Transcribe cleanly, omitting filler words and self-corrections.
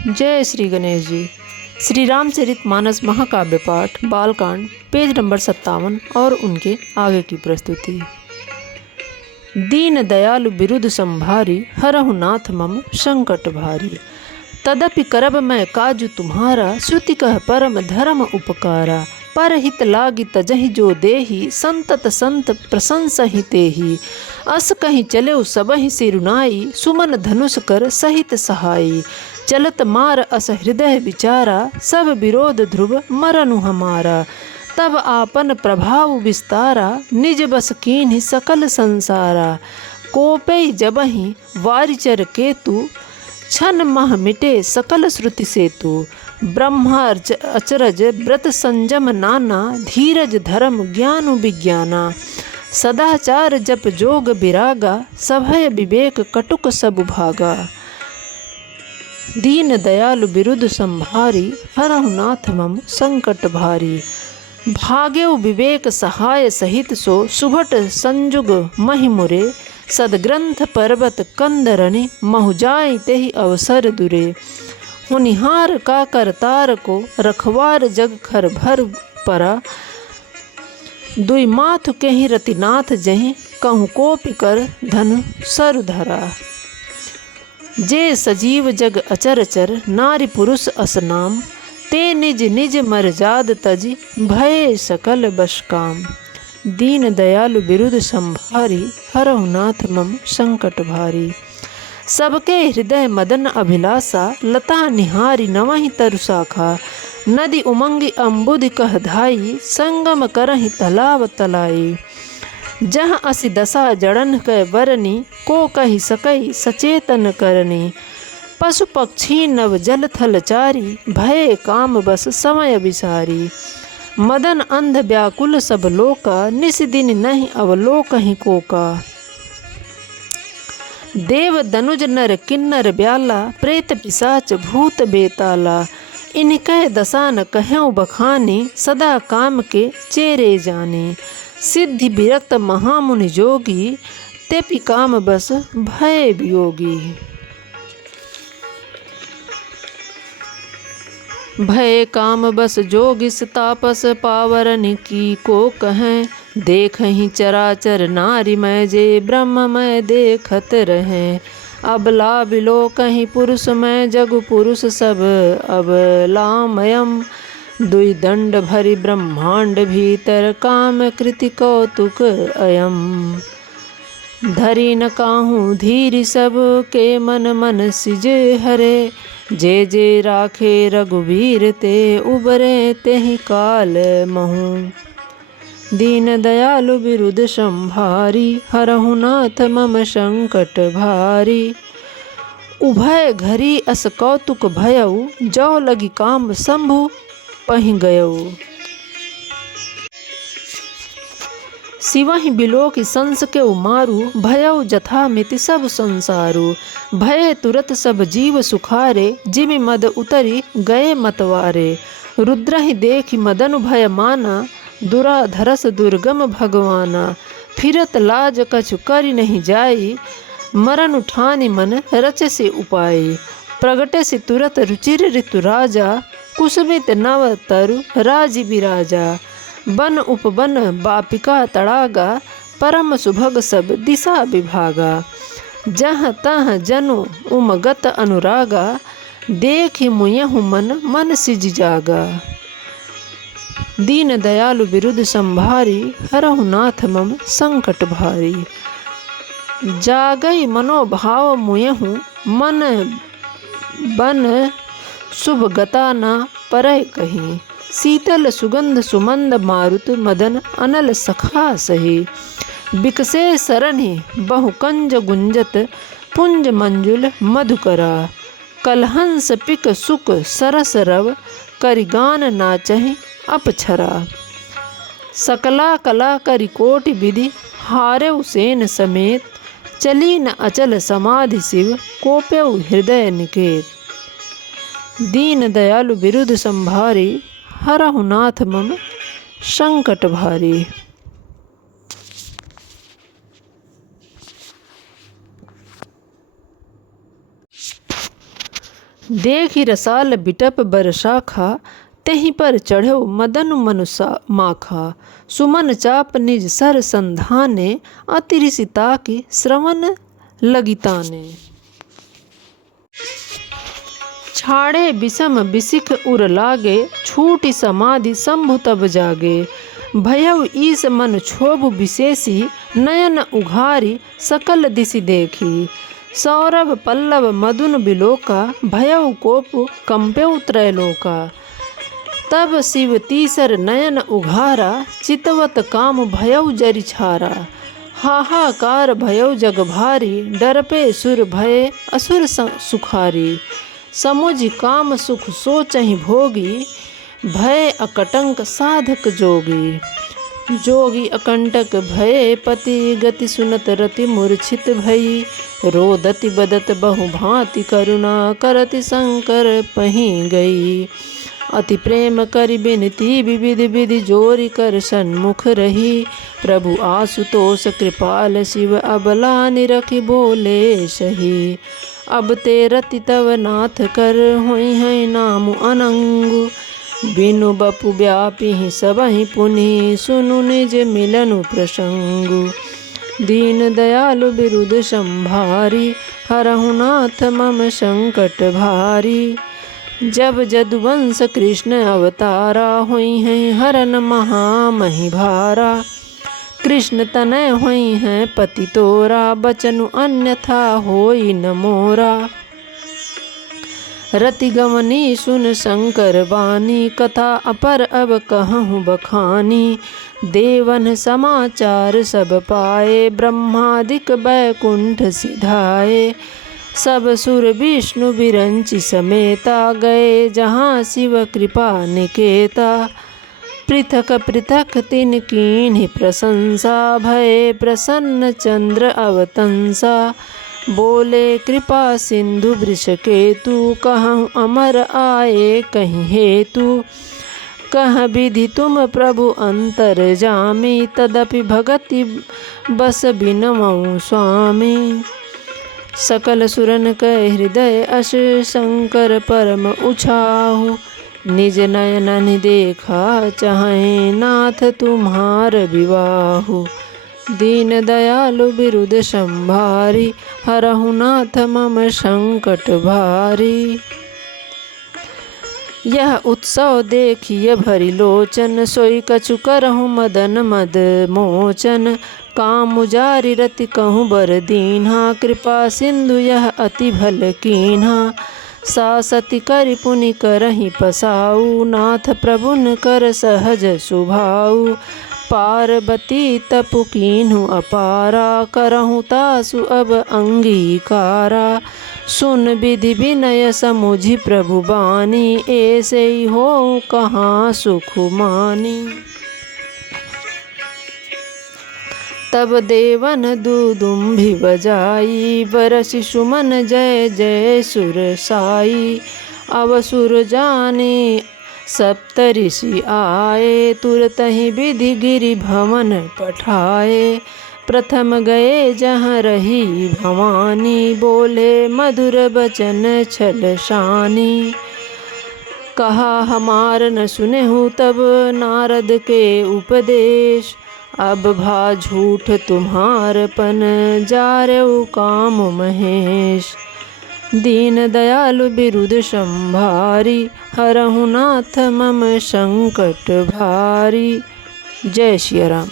जय श्री गणेश जी। श्री रामचरितमानस महाकाव्य पाठ बालकांड पेज नंबर 57 और उनके आगे की प्रस्तुति। दीन दयालु बिरुद संभारी, हरहु नाथ मम संकट भारी। तदपि करब मैं काजु तुम्हारा, श्रुति कह परम धर्म उपकारा। परहित लागी तजहि जो देहि, संतत संत प्रशंसहि तेहि। अस कहीं चले सबहि सिरुनाई, सुमन धनुष कर सहित सहाई। चलत मार अस हृदय विचारा, सब विरोध ध्रुव मरनु हमारा। तब आपन प्रभाव विस्तारा, निज बस कीन्हि सकल संसारा। कोपै जबहि वारिचर केतु, क्षण मह मिटे सकल श्रुति सेतु। ब्रह्मार्च अचरज व्रत संजम नाना, धीरज धर्म ज्ञान विज्ञाना। सदाचार जप जोग विरागा, सभय विवेक कटुक सब भागा। दीन दयालु बिरुद संभारी, हरहु नाथ मम संकट भारी। भाग्यउ विवेक सहाय सहित सो, सुभट संजुग महिमुरे। सदग्रंथ पर्वत कंदरनि, महु जाय तेहि अवसर दुरे। होनिहार का करतार को, रखवार जग खर भर परा। दुई माथु केहि रतिनाथ जहि, कहूँ कोपि कर धनु सरु धरा। जे सजीव जग अचर चर, नारी पुरुष असनाम। ते निज निज मरजाद तज, भय सकल बश काम। दीन दयालु बिरुद संभारी, हरहु नाथ मम संकट भारी। सबके हृदय मदन अभिलाषा, लता निहारी नवहि तरु शाखा। नदी उमंगी अम्बुद कह धाई, संगम करहि तलाव तलाई। जहाँ असि दशा जड़न कै बरनी, को कहि सकई सचेतन करनी। पशु पक्षी नव जल थल चारी, भय काम बस समय विसारी। मदन अंध व्याकुल सब लोका, निस दिन नहीं अवलोकहि कोका। देव दनुज नर किन्नर ब्याला, प्रेत पिशाच भूत बेताला। इनकै दशा न कह्यऊ बखानी, सदा काम के चेरे जानी। सिद्धि विरक्त महामुनि जोगी, तेपि काम बस भय वियोगी। भय काम बस जोगिस तापस, पावरनि की को कहें। देखहि चराचर नारी मैं, जे ब्रह्ममय देखत रहें। अबला बिलोकहि पुरुष मैं, जगु पुरुष सब अबलामयम्। दुई दंड भरि ब्रह्मांड भीतर, काम कृति कौतुक अयम। धरि न काहू धीरि सब के, मन मन सिजे हरे। जे जे राखे रघुवीर ते, उबरे तेहि काल महु। दीन दयालु बिरुद संभारी, हरहु नाथ मम संकट भारी। उभय घरी अस कौतुक भयउ, जौ लगी काम शंभु पहि गयउ। शिवहि बिलोकि संस केउ मारू, भयउ जथा मिति सब संसारू। भय तुरत सब जीव सुखारे, जिमि मद उतरि गए मतवारे। रुद्रहि देखि मदनु भय माना, दुराधरस दुर्गम भगवाना। फिरत लाज कछु करि नहीं जाई, मरनु ठानि मन रचसि उपाय। प्रगटे तुरत रुचिर ऋतु राजा, कुसुमित नव तरु राजि बिराजा। बन उपवन बापिका तड़ागा, परम सुभग सब दिशा विभागा। जहाँ तहाँ जनु उमगत अनुरागा, देखि मुयहु मन मन सिज जागा। दीन दयालु बिरुद संभारी, हरहु नाथ मम संकट भारी। जागई मनोभाव मुयहु, मन बन शुभ गता न परय कहीं। शीतल सुगंध सुमंद मारुत, मदन अनल सखा सही। बिकसे सरनि बहु कंज गुंजत, पुंज मंजुल मधुकरा। कलहंस पिक सुक सरस रव, करिगान नाचहि अपछरा। सकला कला करि कोटि विधि, हारेउ सेन समेत। चली न अचल समाधि शिव, कोपेउ हृदय निकेत। दीन दयालु बिरुद संभारी, हरहु नाथ मम संकट भारी। देखि रसाल बिटप बरसाखा, तेहि पर चढ़ो मदन मनुसा माखा। सुमन चाप निज सर संधाने, अति ऋषि ताकि श्रवण लगिताने। छाड़े विषम विशिख उर लागे, छूटि समाधि शंभु तब जागे। भयउ ईस मन क्षोभ विशेषी, नयन उघारी सकल दिशि देखी। सौरभ पल्लव मधुन बिलोका, भयउ कोप कंपेउ त्रैलोका। तब शिव तीसर नयन उघारा, चितवत काम भयउ जरि छारा। हाहाकार भयउ जग भारी, डरपे सुर भये असुर सुखारी। समुझ काम सुख सोचहि भोगी, भय अकटंक साधक जोगी। जोगी अकंटक भये पति, गति सुनत रति मूर्छित भई। रोदति बदत बहु भांति करुणा, करति शंकर पहि गई। अति प्रेम करि बिनती, विविध विधि जोरि कर सन्मुख रही। प्रभु आशुतोष कृपाल शिव, अबला निरखि बोले सही। अब ते रति तव नाथ कर, होई है नाम अनंगु। बिनु बपु व्यापी सबहि पुनि, सुनु निज मिलनु प्रसंगु। दीन दयालु बिरुद संभारी, हरहु नाथ मम संकट भारी। जब जदुवंश कृष्ण अवतारा, होई हैं हरन महामहि भारा। कृष्ण तनय होई हैं पति तोरा, बचनु अन्यथा होई न मोरा। रति गमनी सुन शंकर बानी, कथा अपर अब कहूँ बखानी। देवन समाचार सब पाए, ब्रह्मादिक बैकुंठ सिधाए। सब सुर विष्णु बिरंचि समेता, गए जहाँ शिव कृपा निकेता। पृथक पृथक तिन कीन्हि प्रशंसा, भये प्रसन्न चंद्र अवतंसा। बोले कृपा सिंधु वृषकेतु, कहूँ अमर आए कहीं हेतु। कह विधि तुम प्रभु अंतरजामी, तदपि भगति बस बिनमऊ स्वामी। सकल सुरन कै हृदय अस, शंकर परम उछाहु। निज नयन देखा चाहे, नाथ तुम्हार विवाहु। दीन दयालु बिरुद संभारी, हरहु नाथ मम संकट भारी। यह उत्सव देखिए भरि लोचन, सोई कछु करहु मदन मद मोचन। काम जारि रति कहूँ बर दीन्हा, कृपा सिंधु यह अति भल कीन्हा। सासति करि पुनि करहि पसाऊ, नाथ प्रभुन कर सहज सुभाऊ। पार्वती तपु कीन्हु अपारा, करहु तासु अब अंगीकारा। सुन विधि विनय समुझि प्रभु बानी, ऐसे हो कहाँ सुख मानी। तब देवन दुदुम्भि बजाई, बरसि सुमन जय जय सुर साई। अवसुर जाने सप्तऋषि आए, तुरतहि विधि गिरि भवन पठाए। प्रथम गए जहाँ रही भवानी, बोले मधुर बचन छल शानी। कहा हमार न सुनेहु तब नारद के उपदेश, अब भा झूठ तुम्हारपन, जारेउ काम महेश। दीन दयालु बिरुद संभारी, हरहु नाथ मम संकट भारी। जय श्री राम।